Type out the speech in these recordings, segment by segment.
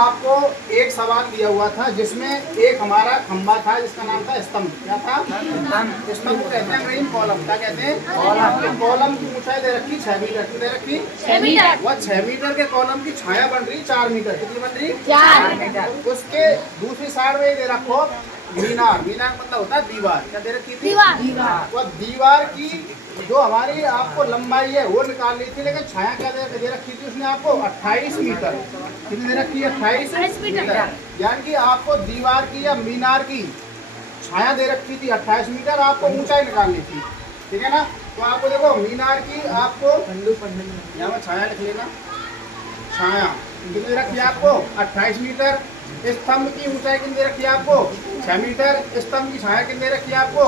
आपको एक सवाल दिया हुआ था जिसमें एक हमारा खंबा था जिसका नाम था स्तंभ। क्या था? स्तंभ कहते हैं अंग्रेजी कॉलम। क्या कहते हैं? कॉलम। कॉलम की ऊंचाई दे रखी 6 मीटर की, दे रखी 6 मीटर। वह 6 मीटर के कॉलम की छाया बन रही 4 मीटर। कितनी बन रही? 4 मीटर। उसके दूसरी साइड में दे रखो मीनार। मीनार मतलब होता है दीवार। क्या दे रखी थी? दीवार। वह दीवार की जो हमारी आपको लंबाई है वो निकाल ली थी, लेकिन छाया क्या दे रखी थी उसने आपको? 28 मीटर। कितनी दे रखी है? 28 मीटर। यानी कि आपको दीवार की या मीनार की छाया दे रखी थी 28 मीटर, आपको ऊंचाई निकालनी थी। ठीक है ना? तो आपको देखो मीनार की आपको यहाँ में छाया लिख लेना। छाया कितनी दे रखी है आपको? 28 मीटर। स्तंभ की ऊंचाई कितनी दे रखी है आपको? 6 मीटर। स्तंभ की छाया कितनी दे रखी है आपको?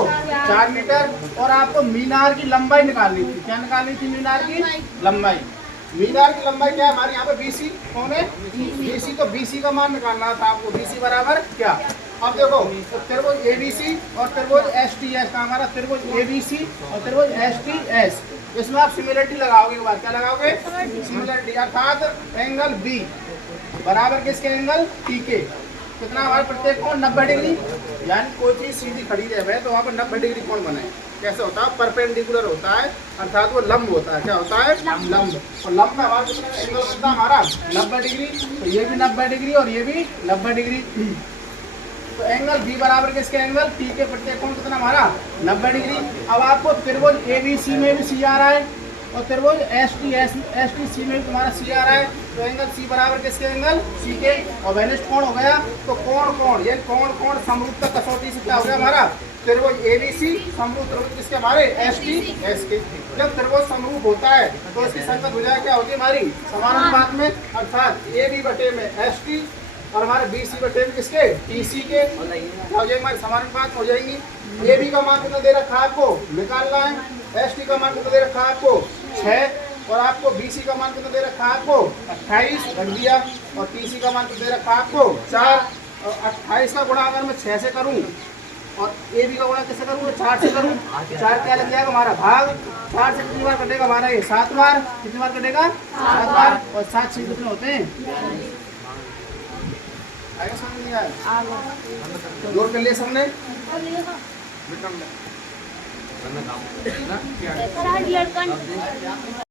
4 मीटर। और आपको मीनार की लंबाई निकालनी थी। क्या निकालनी थी? मीनार की लंबाई। मीनार की लंबाई क्या है हमारे यहाँ पे? BC। कौन है? BC। तो BC का मान निकालना था आपको। BC बराबर क्या? अब देखो तो त्रिभुज ABC और त्रिभुज STS का हमारा त्रिभुज ABC और त्रिभुज STS, इसमें आप सिमिलरिटी लगाओगे। एक बार क्या लगाओगे? सिमिलरिटी। अर्थात एंगल B बराबर किसके? एंगल T के। कितना हमारे प्रत्येक कोण? 90 डिग्री। यानी कोई चीज सीधी खड़ी रहे तो वहाँ पर 90 डिग्री कोण बने। कैसे होता है? परपेंडिकुलर होता है, अर्थात वो लंब होता है। क्या होता है? लंब। और लंब में हमारा कितना एंगल बनता है? हमारा 90 डिग्री। तो ये भी 90 डिग्री और ये भी 90 डिग्री। तो एंगल B बराबर किसके? एंगल T के प्रत्येक कोण कितना हमारा? 90 डिग्री। अब आपको त्रिभुज ABC में भी C आ रहा है और त्रिभुज STC में भी तुम्हारा C आ रहा है। तो एंगल C बराबर किसके? एंगल C के। और वेनिस्ट कोण हो गया। तो कोण ये कोण समरूपता कसौटी से क्या हो गया हमारा? त्रिभुज ABC समरूप त्रिभुज किसके? हमारे STS के। जब त्रिभुज समरूप होता है तो इसकी संगत भुजा क्या होती है? हमारी समानुपात में। अर्थात AB बटे में ST और हमारे BC बटे में किसके? TC के हो जाएगी, हमारी समानुपात हो जाएंगी। AB का मान कितना दे रखा है आपको? निकालना है। ST का मान कितना दे रखा है आपको? 6। और आपको BC का मान कितना दे रखा है आपको? 28 रख दिया। और TC का मान कितना दे रखा है आपको? 4। और 28 का गुणा अगर मैं 6 से करूं और AB का गुणा किससे करूं? 4 से करूं। 4 क्या लग जाएगा हमारा? भाग। 4 से कितनी बार कटेगा हमारा? ये 7 बार। कितनी बार कटेगा? 7 बार। और 7 6 कितने होते हैं? आएगा समझ नहीं आया? जोड़ कर लिया सबने? लड़का